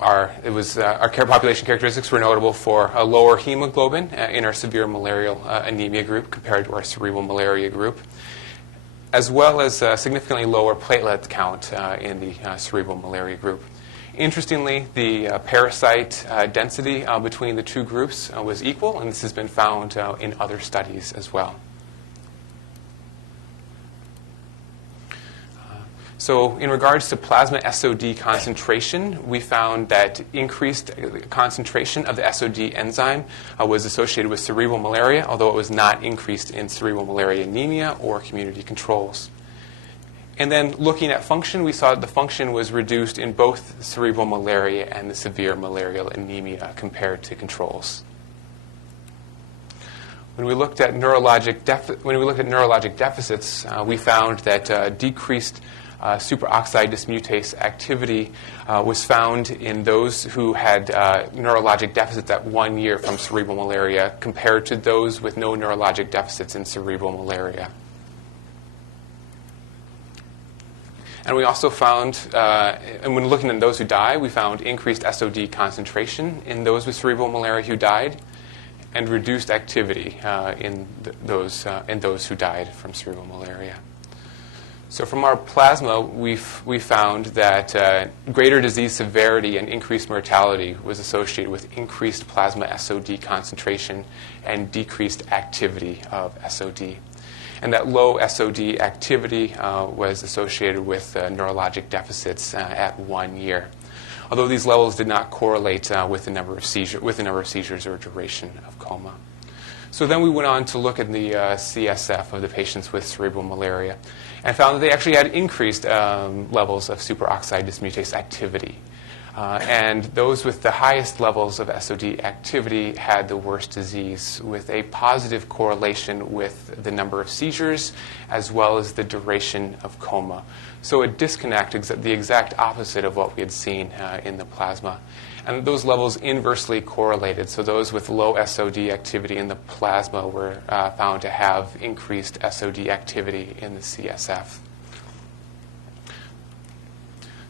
our care population characteristics were notable for a lower hemoglobin in our severe malarial anemia group compared to our cerebral malaria group, as well as a significantly lower platelet count in the cerebral malaria group. Interestingly, the parasite density between the two groups was equal, and this has been found in other studies as well. So in regards to plasma SOD concentration, we found that increased concentration of the SOD enzyme was associated with cerebral malaria, although it was not increased in cerebral malaria anemia or community controls. And then looking at function, we saw that the function was reduced in both cerebral malaria and the severe malarial anemia compared to controls. When we looked at neurologic deficits, we found that decreased superoxide dismutase activity was found in those who had neurologic deficits at 1 year from cerebral malaria compared to those with no neurologic deficits in cerebral malaria. And we also found, and when looking at those who died, we found increased SOD concentration in those with cerebral malaria who died, and reduced activity in those who died from cerebral malaria. So from our plasma, we found that greater disease severity and increased mortality was associated with increased plasma SOD concentration and decreased activity of SOD. And that low SOD activity was associated with neurologic deficits at 1 year, although these levels did not correlate with the number of seizures or duration of coma. So then we went on to look at the CSF of the patients with cerebral malaria and found that they actually had increased levels of superoxide dismutase activity. And those with the highest levels of SOD activity had the worst disease, with a positive correlation with the number of seizures as well as the duration of coma. So a disconnect, the exact opposite of what we had seen in the plasma. And those levels inversely correlated. So those with low SOD activity in the plasma were found to have increased SOD activity in the CSF.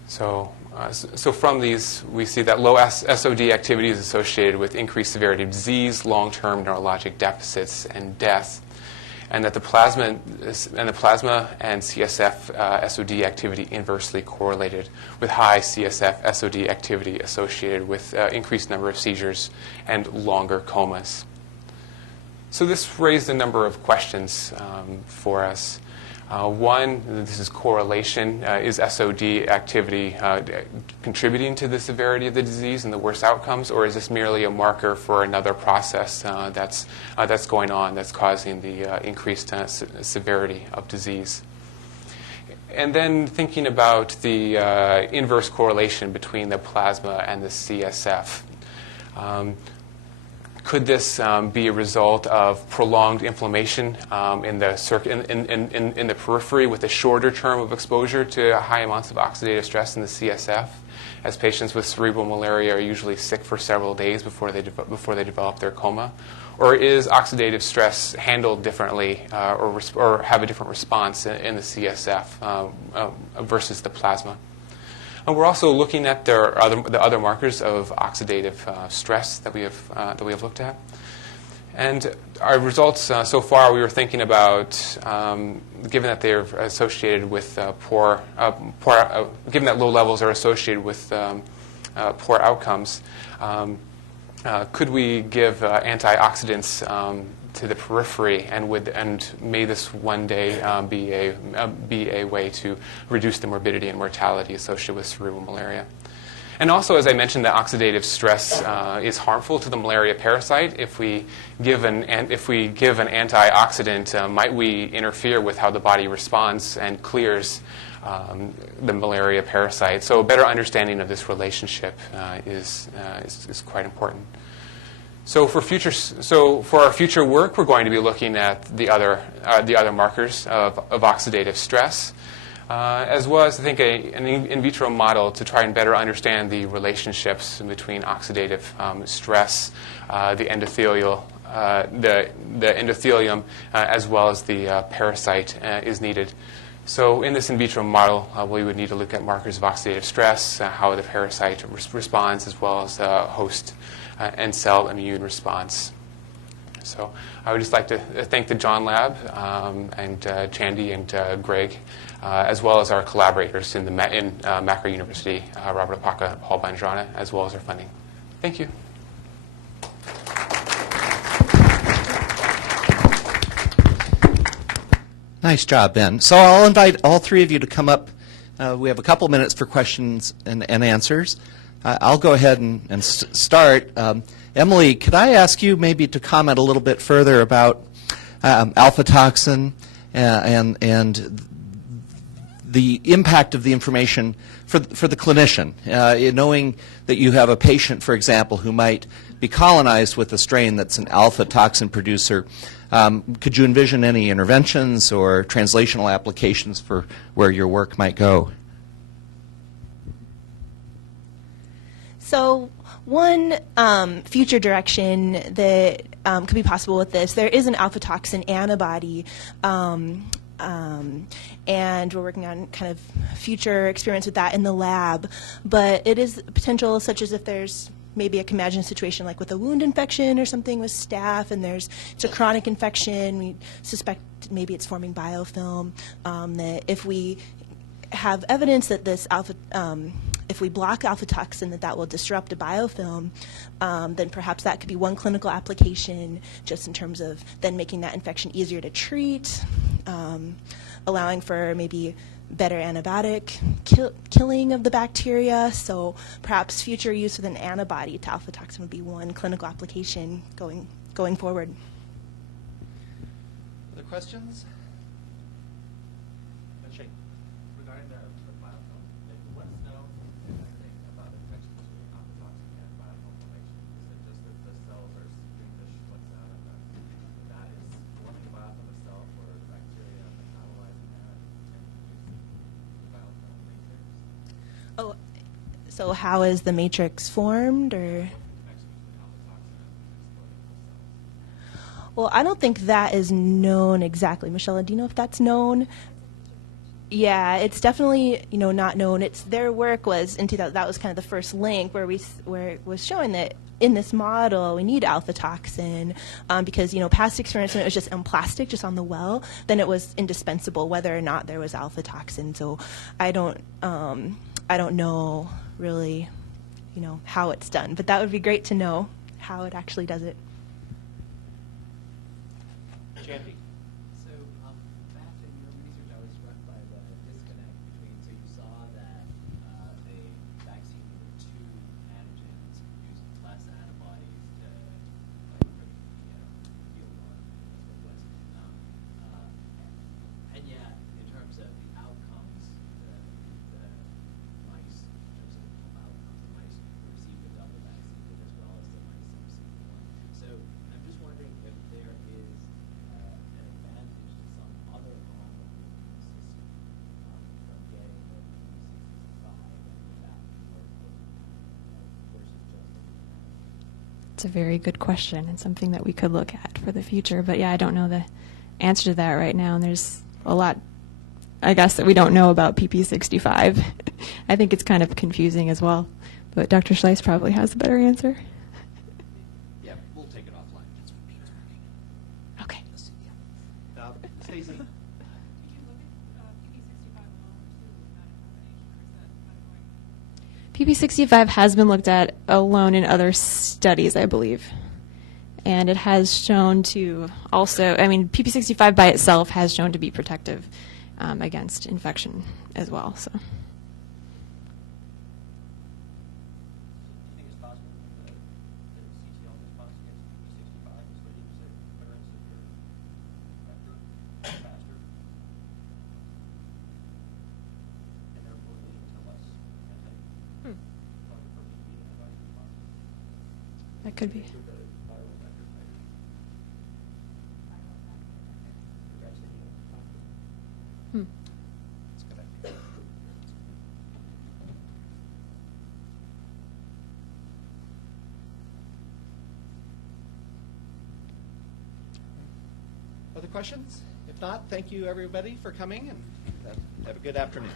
So from these, we see that low SOD activity is associated with increased severity of disease, long-term neurologic deficits, and death, and that the plasma and CSF SOD activity inversely correlated, with high CSF SOD activity associated with increased number of seizures and longer comas. So this raised a number of questions for us. One, this is correlation. Is SOD activity contributing to the severity of the disease and the worst outcomes, or is this merely a marker for another process that's going on that's causing the increased severity of disease? And then thinking about the inverse correlation between the plasma and the CSF. Could this be a result of prolonged inflammation in the periphery with a shorter term of exposure to high amounts of oxidative stress in the CSF, as patients with cerebral malaria are usually sick for several days before they develop their coma? Or is oxidative stress handled differently or have a different response in the CSF versus the plasma? And we're also looking at the other markers of oxidative stress that we have looked at. And our results so far, we were thinking about, given that they're associated with given that low levels are associated with poor outcomes, could we give antioxidants to the periphery, and may this one day be a way to reduce the morbidity and mortality associated with cerebral malaria? And also, as I mentioned, that oxidative stress is harmful to the malaria parasite. If we give an antioxidant, might we interfere with how the body responds and clears the malaria parasite? So a better understanding of this relationship is quite important. So for our future work, we're going to be looking at the other markers of oxidative stress, as well as I think an in vitro model to try and better understand the relationships between oxidative stress, the endothelium, as well as the parasite is needed. So in this in vitro model, we would need to look at markers of oxidative stress, how the parasite responds, as well as host and cell immune response. So I would just like to thank the John Lab and Chandy and Greg, as well as our collaborators in Macquarie University, Robert Apaka, Paul Bandrana, as well as our funding. Thank you. Nice job, Ben. So I'll invite all three of you to come up. We have a couple minutes for questions and answers. I'll go ahead and start. Emily, could I ask you maybe to comment a little bit further about alpha toxin and the impact of the information for the clinician, knowing that you have a patient, for example, who might be colonized with a strain that's an alpha toxin producer. Could you envision any interventions or translational applications for where your work might go? So one future direction that could be possible with this, there is an alpha toxin antibody, and we're working on kind of future experiments with that in the lab. But it is potential, such as if there's maybe I can imagine a situation like with a wound infection or something with staph, and it's a chronic infection. We suspect maybe it's forming biofilm. That if we have evidence that this if we block alpha toxin, that will disrupt a biofilm, then perhaps that could be one clinical application, just in terms of then making that infection easier to treat, allowing for maybe better antibiotic killing of the bacteria. So perhaps future use with an antibody to alpha toxin would be one clinical application going forward. questions? Shane. Regarding the biofilm, what's known, I think, about infections with toxin and biofilm formation? Is it just that the cells are secreting the what's out of that? That is forming the biofilm itself, or the bacteria metabolizing that and producing the biofilm matrix? Oh, so how is the matrix formed, or? Connection between alpha toxin and exploding cells. Well, I don't think that is known exactly. Michelle, do you know if that's known? Yeah, it's definitely not known. It's their work was in 2000. That was kind of the first link where it was showing that in this model we need alpha toxin because past experiments when it was just in plastic, just on the well, then it was indispensable whether or not there was alpha toxin. So I don't know really how it's done, but that would be great to know how it actually does it. Jandy. So back in your research, I was struck by the disconnect between, so you saw that the vaccine with two antigens produced less antibodies to, like, for the field one, that's what it was. And yet, in terms of the outcomes, the mice, in terms of outcomes, the mice who received the double vaccine did as well as the mice who received one. So I'm just wondering if there is an advantage to some other arm of the immune system from getting the P65 and that work versus just It's a very good question and something that we could look at for the future. But yeah, I don't know the answer to that right now. And there's a lot, I guess, that we don't know about PP65. I think it's kind of confusing as well. But Dr. Schleiss probably has a better answer. Yeah, we'll take it offline. That's what Pete's working. Okay. Stacey. Did you look at PP65 alone too, without a combination, or is that kind of going? PP65 has been looked at alone in other studies, I believe. And it has shown to also, PP65 by itself has shown to be protective against infection as well. So. Do you think it's possible that CTL response against P65 is ready to say clearance of your vector faster? And therefore leading to less anti-protein antibody response? That could be. With the viral vector titer. That's a good idea. Other questions? If not, thank you everybody for coming and have a good afternoon.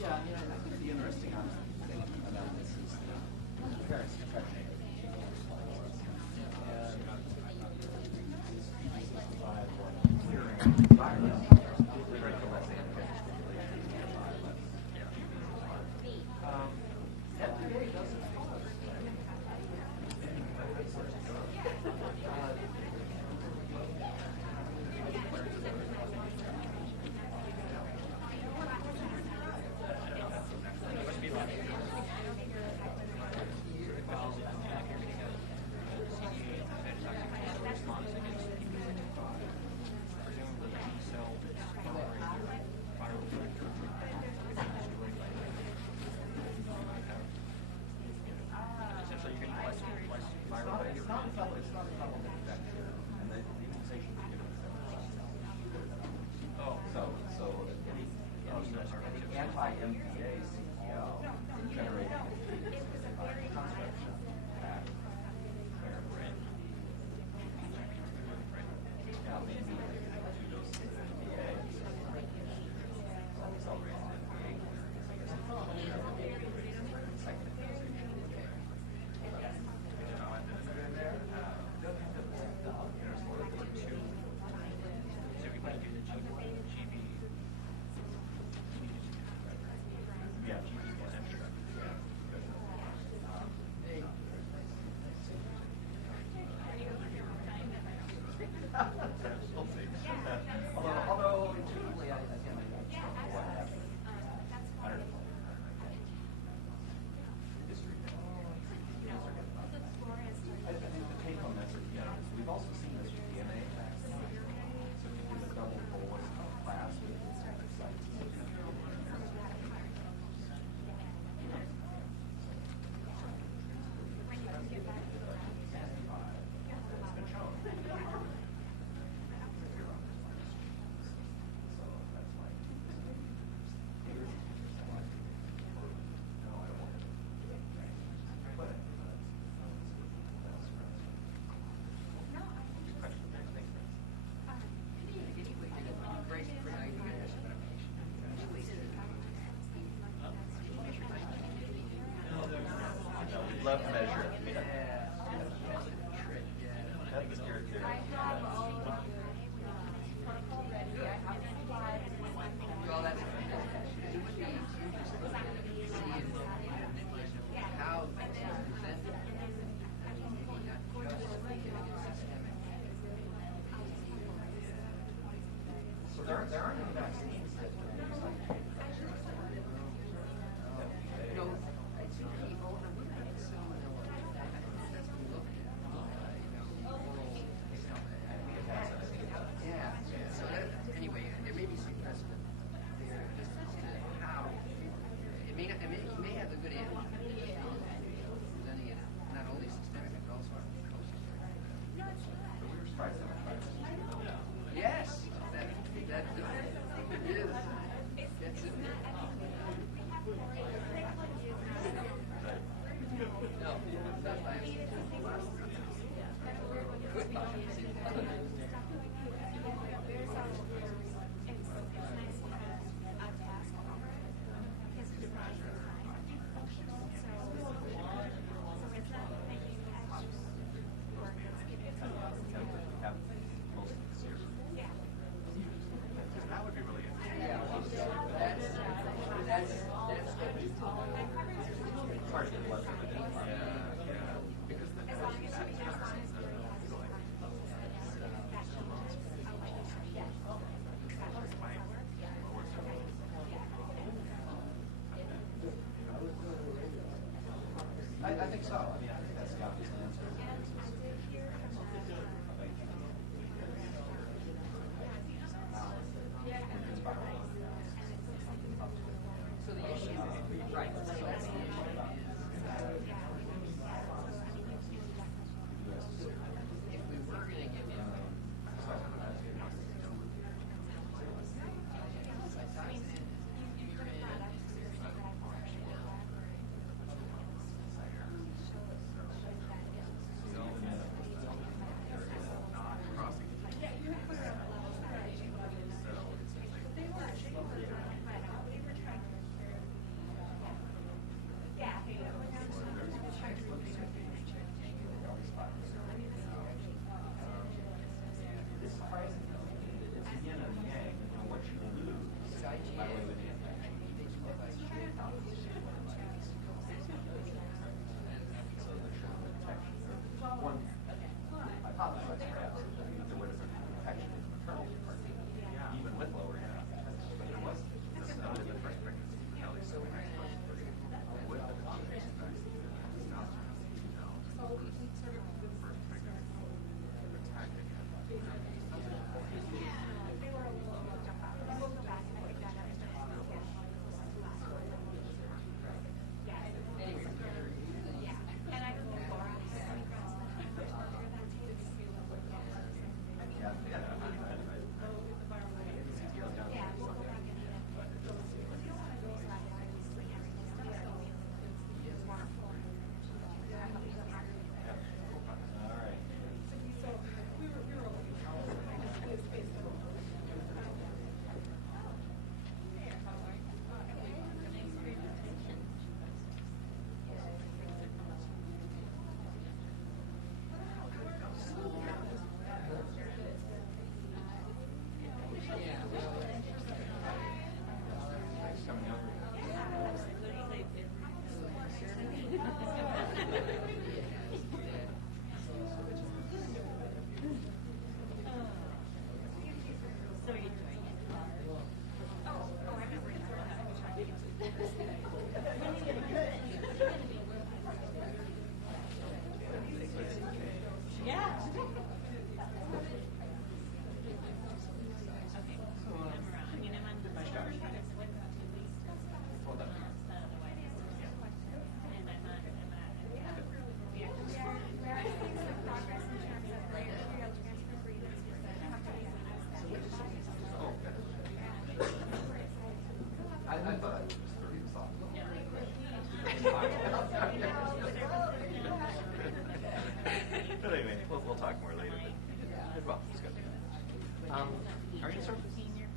Yeah, I think the interesting thing about this is the parents' infection. love to measure it. That's your protocol ready. I have slides. Well, that's it would be interesting to see how vaccines presented. So there aren't any vaccines that use like No, I think the older women assume that's been looked at. Yeah. So that, anyway, there may be some precedent there just as to how it may have a good antigen presenting it not only systemic but also yes, that is that's it. No, not by good that would be really interesting. yeah, that's It's hard to get blood from it. Yeah. Because the I think so. I mean, I think that's the obvious answer. so the issue, right? So that's the issue. If we were going to give him It's surprising though. It's the yin and the yang, and what you lose by way of an so the true protection. One hypothesize perhaps that there would have been protection in the maternal department, even with lower antigens, but there wasn't. So in the first pregnancy, so with the combination vaccine, it's not first pregnancy attack again. I thought I was 30 was off. But anyway, we'll talk more later. But, well, it's good. Are you sort of?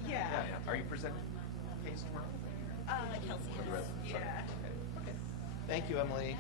Yeah. Are you presenting case tomorrow? Kelsey For the residents? Yeah. Okay. Thank you, Emily.